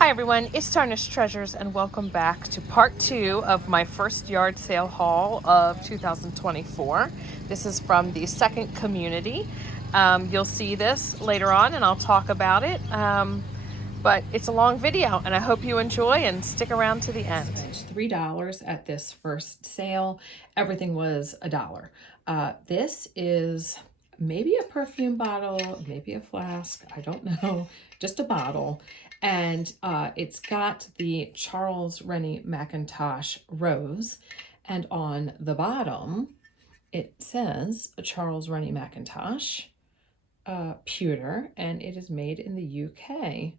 Hi everyone, it's Tarnished Treasures and welcome back to part 2 of my first yard sale haul of 2024. This is from the second community. You'll see this later on and I'll talk about it. But it's a long video and I hope you enjoy and stick around to the end. Spent $3 at this first sale. Everything was $1. This is maybe a perfume bottle, maybe a flask, I don't know, just a bottle. And it's got the Charles Rennie Mackintosh rose. And on the bottom, it says Charles Rennie Mackintosh pewter, and it is made in the UK.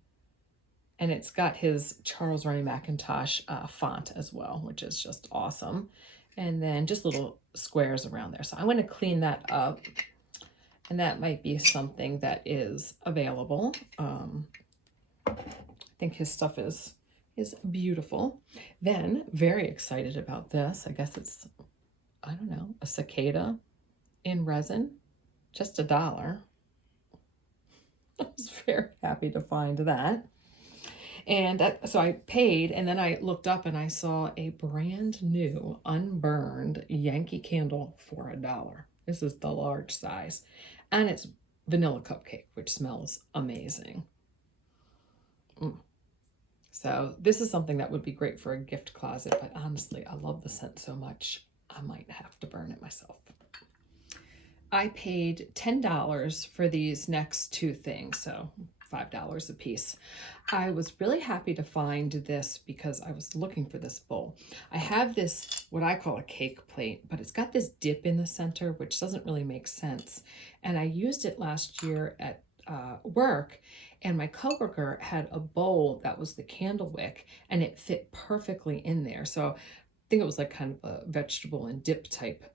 And it's got his Charles Rennie Mackintosh font as well, which is just awesome. And then just little squares around there. So I'm going to clean that up. And that might be something that is available. I think his stuff is beautiful. Then, very excited about this. I guess it's, I don't know, a cicada in resin. Just $1. I was very happy to find that. And so I paid, and then I looked up and I saw a brand new unburned Yankee candle for $1. This is the large size. And it's vanilla cupcake, which smells amazing. So this is something that would be great for a gift closet, but honestly, I love the scent so much, I might have to burn it myself. I paid $10 for these next two things, so $5 a piece. I was really happy to find this because I was looking for this bowl. I have this, what I call a cake plate, but it's got this dip in the center, which doesn't really make sense. And I used it last year at work, and my coworker had a bowl that was the candle wick, and it fit perfectly in there. So I think it was like kind of a vegetable and dip type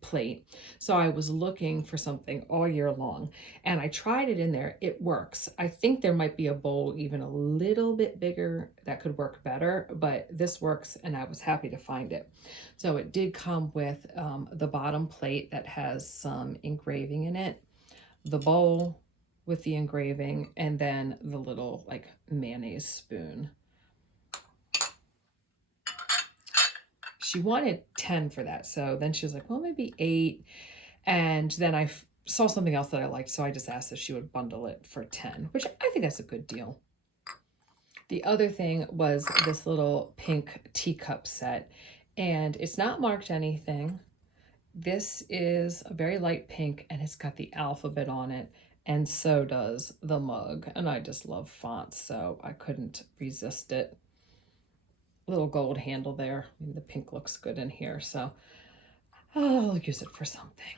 plate. So I was looking for something all year long, and I tried it in there. It works. I think there might be a bowl even a little bit bigger that could work better, but this works, and I was happy to find it. So it did come with the bottom plate that has some engraving in it, the bowl with the engraving, and then the little like mayonnaise spoon. She wanted 10 for that, so then she was like, well, maybe 8. And then I saw something else that I liked, so I just asked if she would bundle it for 10, which I think that's a good deal. The other thing was this little pink teacup set, and it's not marked anything. This is a very light pink, and it's got the alphabet on it, and so does the mug. And I just love fonts, so I couldn't resist it. Little gold handle there. I mean, the pink looks good in here, so I'll use it for something.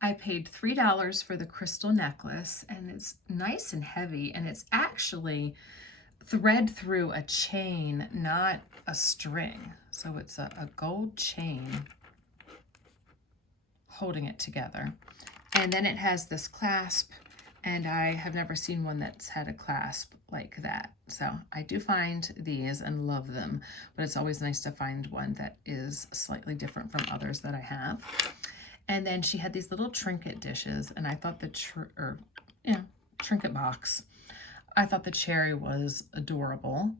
I paid $3 for the crystal necklace, and it's nice and heavy, and it's actually thread through a chain, not a string. So it's a gold chain holding it together. And then it has this clasp, and I have never seen one that's had a clasp like that. So I do find these and love them, but it's always nice to find one that is slightly different from others that I have. And then she had these little trinket dishes, and I thought the trinket box. I thought the cherry was adorable.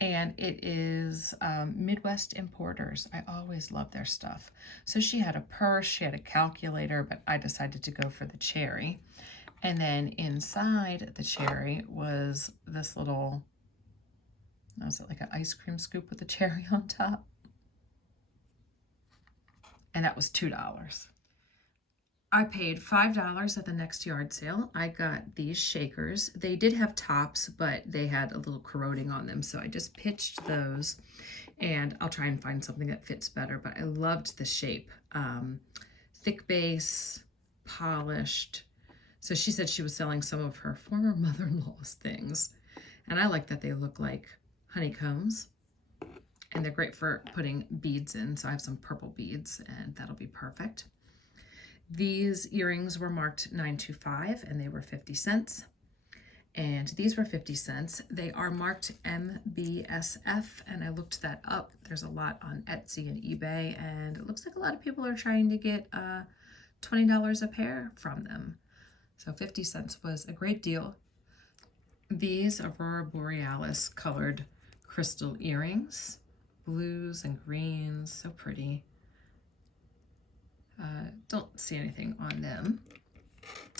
And it is Midwest Importers. I always love their stuff. So she had a purse, she had a calculator, but I decided to go for the cherry. And then inside the cherry was this little, was it like an ice cream scoop with a cherry on top? And that was $2. I paid $5 at the next yard sale. I got these shakers. They did have tops, but they had a little corroding on them, so I just pitched those, and I'll try and find something that fits better, but I loved the shape. Thick base, polished. So she said she was selling some of her former mother-in-law's things, and I like that they look like honeycombs, and they're great for putting beads in, so I have some purple beads, and that'll be perfect. These earrings were marked 925, and they were 50 cents. And these were 50 cents. They are marked MBSF, and I looked that up. There's a lot on Etsy and eBay, and it looks like a lot of people are trying to get $20 a pair from them. So 50 cents was a great deal. these Aurora Borealis colored crystal earrings, blues and greens, so pretty. Don't see anything on them.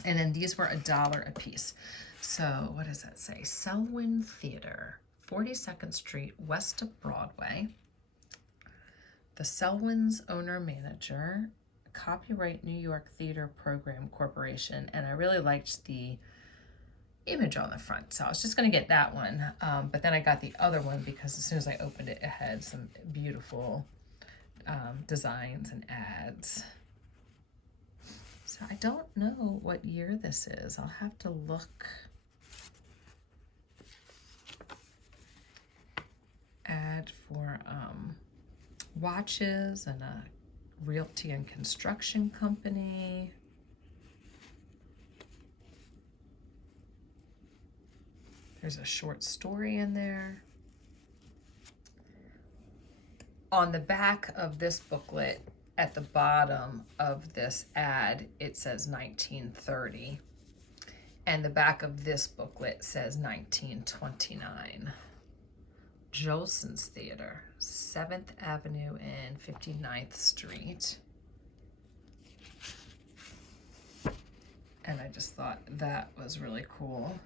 And then these were $1 a piece. So what does that say? Selwyn Theater, 42nd Street, west of Broadway. The Selwyn's owner-manager, Copyright New York Theater Program Corporation. And I really liked the image on the front, so I was just going to get that one, but then I got the other one because as soon as I opened it, it had some beautiful designs and ads. So I don't know what year this is. I'll have to look. Ad for watches and a realty and construction company. There's a short story in there. On the back of this booklet, at the bottom of this ad, it says 1930. And the back of this booklet says 1929. Jolson's Theater, 7th Avenue and 59th Street. And I just thought that was really cool.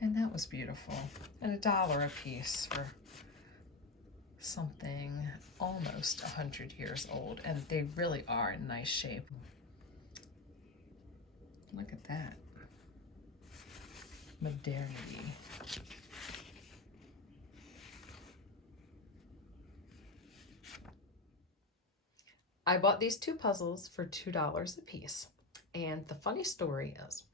And that was beautiful. And $1 a piece for something almost 100 years old. And they really are in nice shape. Look at that. Modernity. I bought these 2 puzzles for $2 a piece. And the funny story is,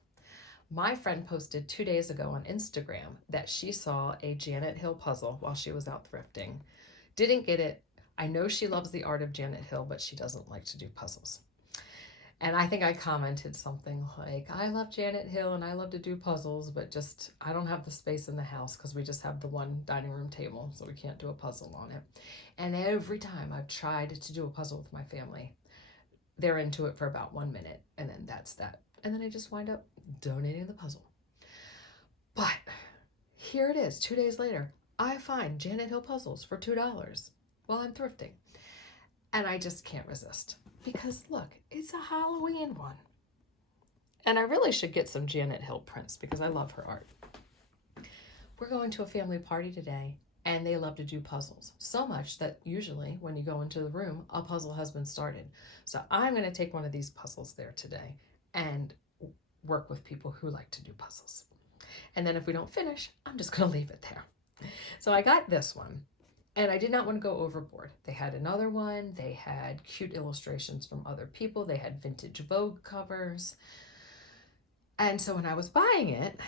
my friend posted 2 days ago on Instagram that she saw a Janet Hill puzzle while she was out thrifting. Didn't get it. I know she loves the art of Janet Hill, but she doesn't like to do puzzles. And I think I commented something like, I love Janet Hill and I love to do puzzles, but just I don't have the space in the house because we just have the one dining room table, so we can't do a puzzle on it. And every time I've tried to do a puzzle with my family, they're into it for about 1 minute, and then that's that. And then I just wind up donating the puzzle. But here it is, 2 days later, I find Janet Hill puzzles for $2 while I'm thrifting. And I just can't resist because look, it's a Halloween one. And I really should get some Janet Hill prints because I love her art. We're going to a family party today and they love to do puzzles. So much that usually when you go into the room, a puzzle has been started. So I'm going to take one of these puzzles there today and work with people who like to do puzzles. And then if we don't finish, I'm just going to leave it there. So I got this one and I did not want to go overboard. They had another one. They had cute illustrations from other people. They had vintage Vogue covers. And so when I was buying it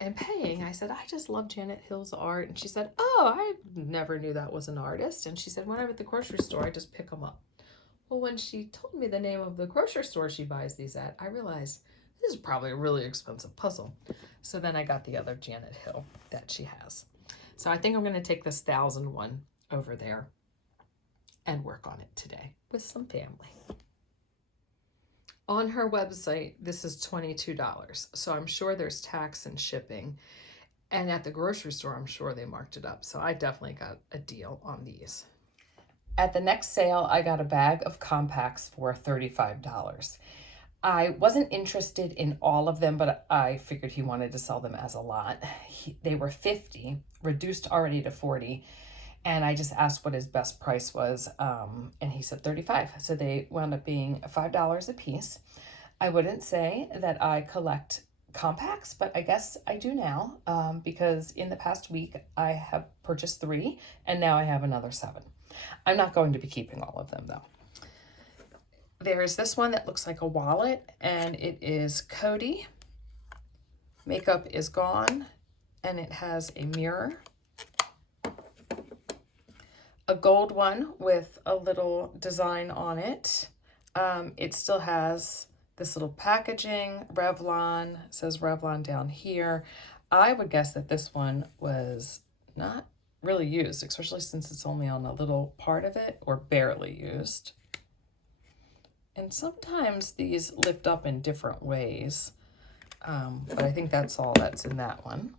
and paying, I said, I just love Janet Hill's art. And she said, oh, I never knew that was an artist. And she said, when I'm at the grocery store, I just pick them up. Well, when she told me the name of the grocery store she buys these at, I realized this is probably a really expensive puzzle. So then I got the other Janet Hill that she has. So I think I'm going to take this 1000 one over there and work on it today with some family. On her website, this is $22. So I'm sure there's tax and shipping. And at the grocery store, I'm sure they marked it up. So I definitely got a deal on these. At the next sale, I got a bag of compacts for $35. I wasn't interested in all of them, but I figured he wanted to sell them as a lot. They were 50, reduced already to 40. And I just asked what his best price was, and he said 35. So they wound up being $5 a piece. I wouldn't say that I collect compacts, but I guess I do now, because in the past week I have purchased 3, and now I have another 7. I'm not going to be keeping all of them though. There's this one that looks like a wallet, and it is Cody. Makeup is gone, and it has a mirror. A gold one with a little design on it. It still has this little packaging, Revlon, it says Revlon down here. I would guess that this one was not really used, especially since it's only on a little part of it, or barely used. And sometimes these lift up in different ways. But I think that's all that's in that one.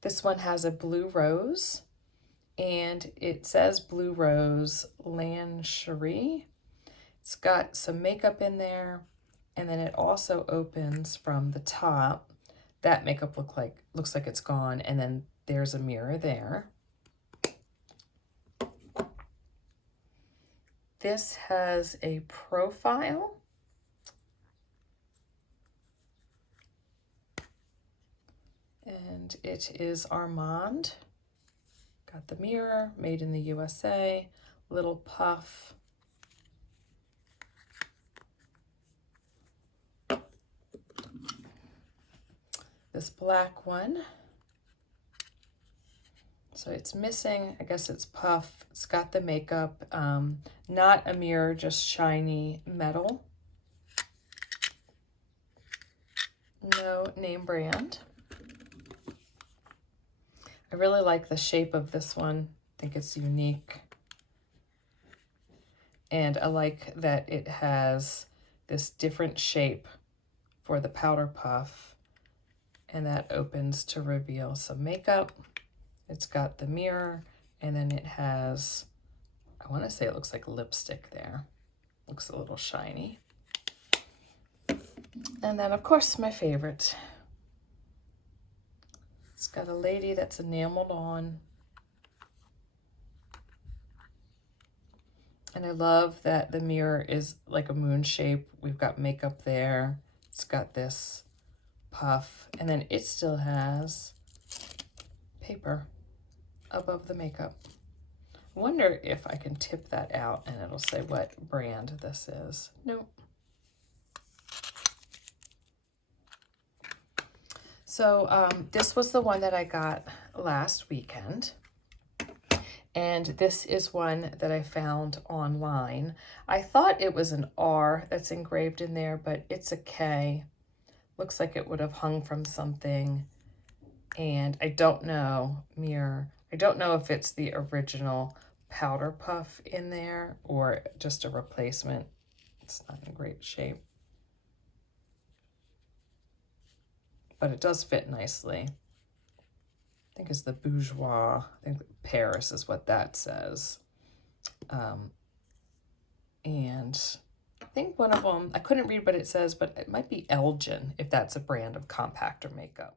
This one has a blue rose, and it says Blue Rose Lingerie. It's got some makeup in there, and then it also opens from the top. That makeup looks like it's gone, and then there's a mirror there. This has a profile. And it is Armand. Got the mirror, made in the USA, little puff. This black one. So it's missing, I guess it's puff. It's got the makeup, not a mirror, just shiny metal. No name brand. I really like the shape of this one. I think it's unique. And I like that it has this different shape for the powder puff. And that opens to reveal some makeup. It's got the mirror, and then it has, I want to say it looks like lipstick there. Looks a little shiny. And then, of course, my favorite. It's got a lady that's enameled on. And I love that the mirror is like a moon shape. We've got makeup there. It's got this puff, and then it still has paper above the makeup. I wonder if I can tip that out and it'll say what brand this is. Nope. So this was the one that I got last weekend. And this is one that I found online. I thought it was an R that's engraved in there, but it's a K. Looks like it would have hung from something. And I don't know, mirror. I don't know if it's the original powder puff in there or just a replacement. It's not in great shape. But it does fit nicely. I think it's the Bourgeois. I think Paris is what that says. And I think one of them, I couldn't read what it says, but it might be Elgin, if that's a brand of compactor makeup.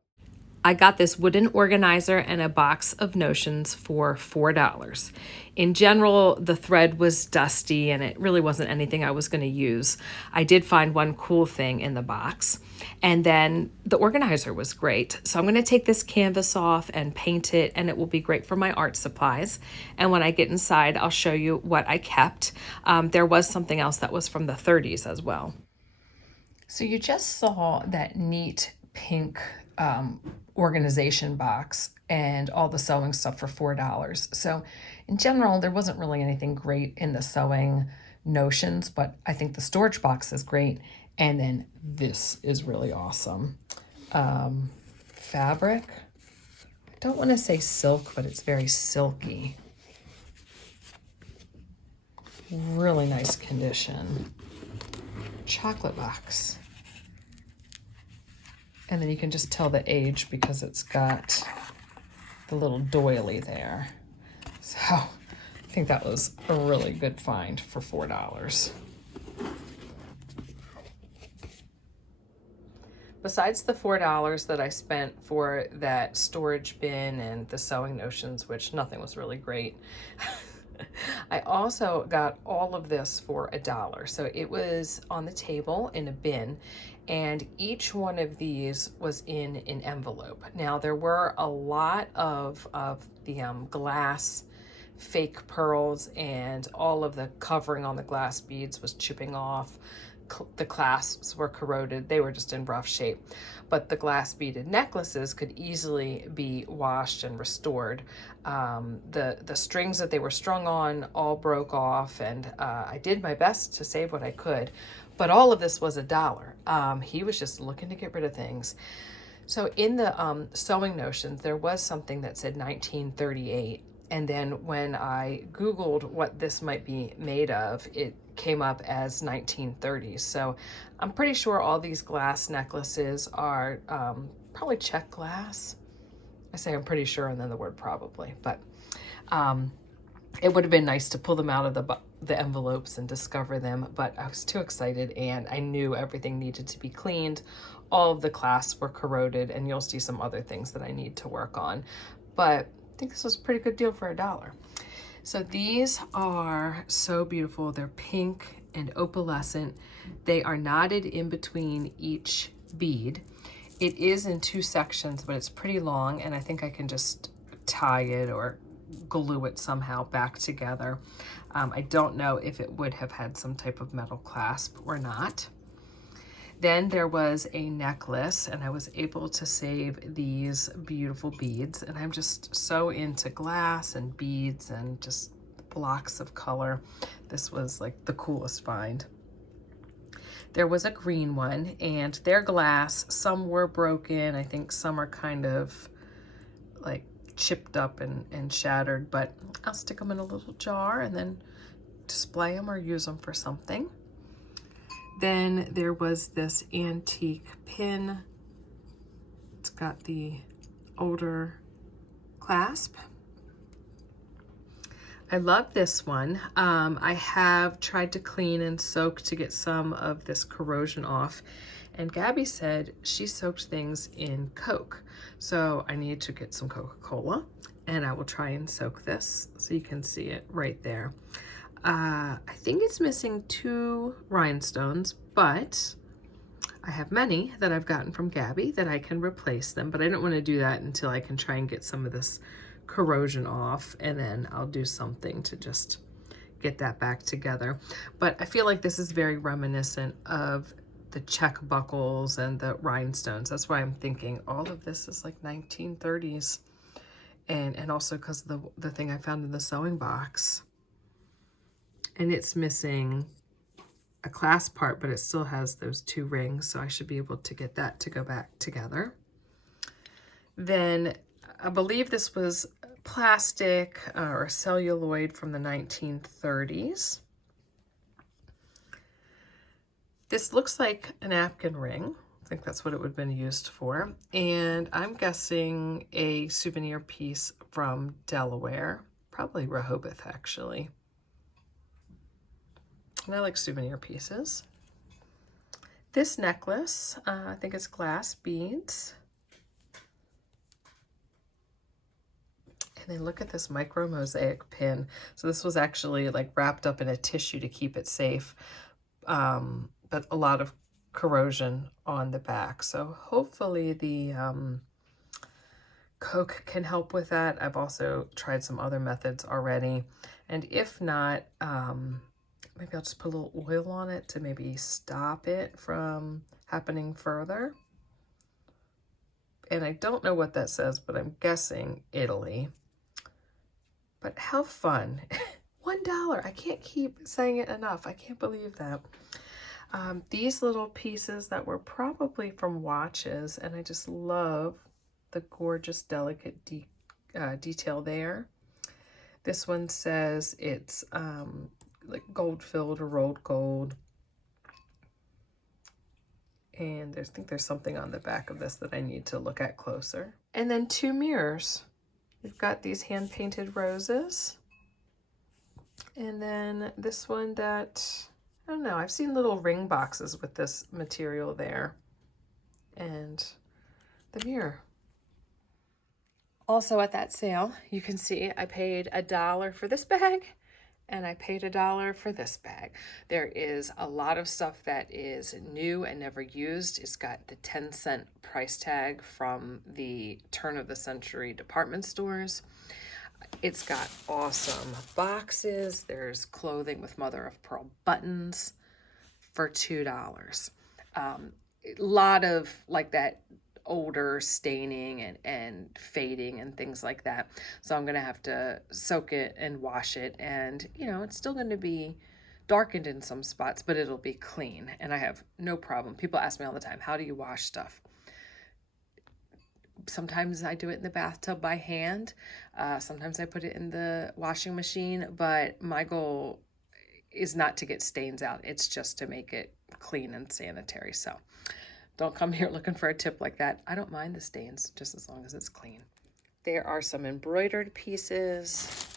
I got this wooden organizer and a box of notions for $4. In general, the thread was dusty and it really wasn't anything I was going to use. I did find one cool thing in the box, and then the organizer was great. So I'm going to take this canvas off and paint it, and it will be great for my art supplies. And when I get inside, I'll show you what I kept. There was something else that was from the 30s as well. So you just saw that neat pink organization box and all the sewing stuff for $4. So in general, there wasn't really anything great in the sewing notions, but I think the storage box is great. And then this is really awesome. Fabric. I don't want to say silk, but it's very silky. Really nice condition. Chocolate box. And then you can just tell the age because it's got the little doily there. So I think that was a really good find for $4. Besides the $4 that I spent for that storage bin and the sewing notions, which nothing was really great, I also got all of this for $1. So it was on the table in a bin, and each one of these was in an envelope. Now there were a lot of the glass fake pearls, and all of the covering on the glass beads was chipping off. The clasps were corroded. They were just in rough shape. But the glass beaded necklaces could easily be washed and restored. The strings that they were strung on all broke off, and I did my best to save what I could. But all of this was $1. He was just looking to get rid of things. So in the sewing notions, there was something that said 1938. And then when I Googled what this might be made of, it came up as 1930s. So I'm pretty sure all these glass necklaces are probably check glass. I say I'm pretty sure and then the word probably, but it would have been nice to pull them out of the envelopes and discover them, but I was too excited and I knew everything needed to be cleaned. All of the clasps were corroded, and you'll see some other things that I need to work on. But I think this was a pretty good deal for $1. So these are so beautiful. They're pink and opalescent. They are knotted in between each bead. It is in 2 sections, but it's pretty long, and I think I can just tie it or glue it somehow back together. I don't know if it would have had some type of metal clasp or not. Then there was a necklace, and I was able to save these beautiful beads, and I'm just so into glass and beads and just blocks of color. This was like the coolest find. There was a green one, and they're glass. Some were broken. I think some are kind of like chipped up and shattered, but I'll stick them in a little jar and then display them or use them for something. Then there was this antique pin. It's got the older clasp. I love this one. I have tried to clean and soak to get some of this corrosion off, and Gabby said she soaked things in Coke. So I need to get some Coca-Cola, and I will try and soak this so you can see it right there. I think it's missing 2 rhinestones, but I have many that I've gotten from Gabby that I can replace them, but I don't want to do that until I can try and get some of this corrosion off, and then I'll do something to just get that back together. But I feel like this is very reminiscent of the check buckles and the rhinestones. That's why I'm thinking all of this is like 1930s, and also because the thing I found in the sewing box. And it's missing a clasp part, but it still has those 2 rings, so I should be able to get that to go back together. Then I believe this was plastic or celluloid from the 1930s. This looks like a napkin ring. I think that's what it would have been used for. And I'm guessing a souvenir piece from Delaware, probably Rehoboth actually. And I like souvenir pieces. This necklace, I think it's glass beads. And then look at this micro mosaic pin. So this was actually like wrapped up in a tissue to keep it safe, but a lot of corrosion on the back. So hopefully the Coke can help with that. I've also tried some other methods already. And if not, maybe I'll just put a little oil on it to maybe stop it from happening further. And I don't know what that says, but I'm guessing Italy. But how fun. $1. I can't keep saying it enough. I can't believe that. These little pieces that were probably from watches, and I just love the gorgeous, delicate detail there. This one says it's like gold filled or rolled gold. And I think there's something on the back of this that I need to look at closer. And then 2 mirrors. We've got these hand-painted roses. And then this one that, I don't know, I've seen little ring boxes with this material there. And the mirror. Also at that sale, you can see I paid $1 for this bag, and I paid $1 for this bag. There is a lot of stuff that is new and never used. It's got the 10-cent price tag from the turn of the century department stores. It's got awesome boxes. There's clothing with mother of pearl buttons for $2. A lot of like that older staining and fading and things like that. So I'm going to have to soak it and wash it, and you know, it's still going to be darkened in some spots, but it'll be clean, and I have no problem. People ask me all the time, how do you wash stuff? Sometimes I do it in the bathtub by hand. Sometimes I put it in the washing machine, but my goal is not to get stains out. It's just to make it clean and sanitary. So don't come here looking for a tip like that. I don't mind the stains just as long as it's clean. There are some embroidered pieces.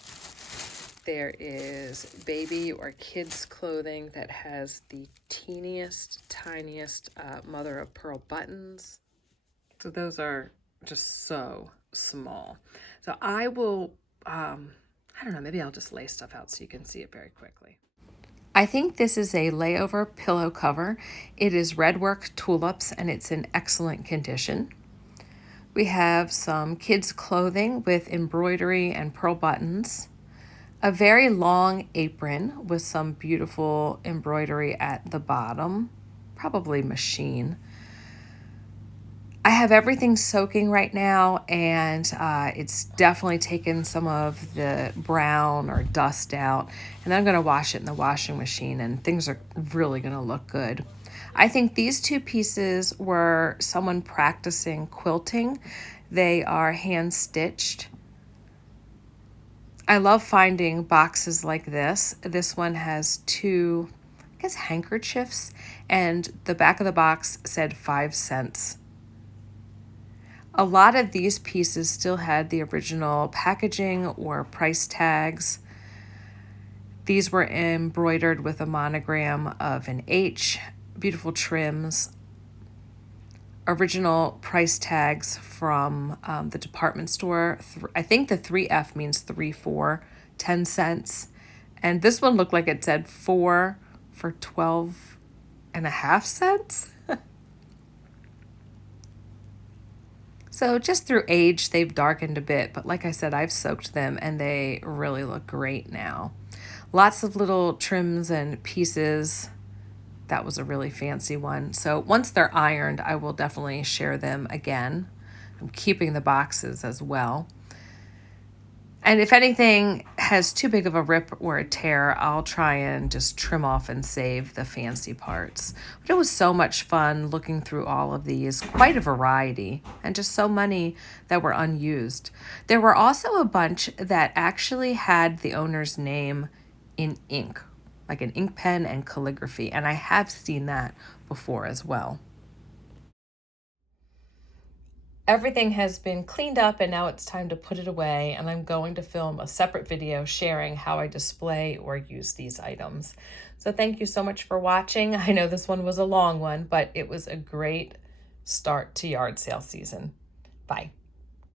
There is baby or kids clothing that has the teeniest, tiniest mother of pearl buttons. So those are just so small. So I will, I don't know, maybe I'll just lay stuff out so you can see it very quickly. I think this is a layover pillow cover. It is redwork tulips and it's in excellent condition. We have some kids clothing with embroidery and pearl buttons. A very long apron with some beautiful embroidery at the bottom, probably machine. I have everything soaking right now, and it's definitely taken some of the brown or dust out, and I'm going to wash it in the washing machine, and things are really going to look good. I think these two pieces were someone practicing quilting. They are hand stitched. I love finding boxes like this. This one has two, I guess, handkerchiefs, and the back of the box said 5 cents. A lot of these pieces still had the original packaging or price tags. These were embroidered with a monogram of an H, beautiful trims, original price tags from the department store. I think the 3F means 3 for 10 cents. And this one looked like it said 4 for 12.5 cents. So just through age, they've darkened a bit, but like I said, I've soaked them and they really look great now. Lots of little trims and pieces. That was a really fancy one. So once they're ironed, I will definitely share them again. I'm keeping the boxes as well. And if anything has too big of a rip or a tear, I'll try and just trim off and save the fancy parts. But it was so much fun looking through all of these, quite a variety, and just so many that were unused. There were also a bunch that actually had the owner's name in ink, like an ink pen and calligraphy, and I have seen that before as well. Everything has been cleaned up and now it's time to put it away, and I'm going to film a separate video sharing how I display or use these items. So thank you so much for watching. I know this one was a long one, but it was a great start to yard sale season. Bye.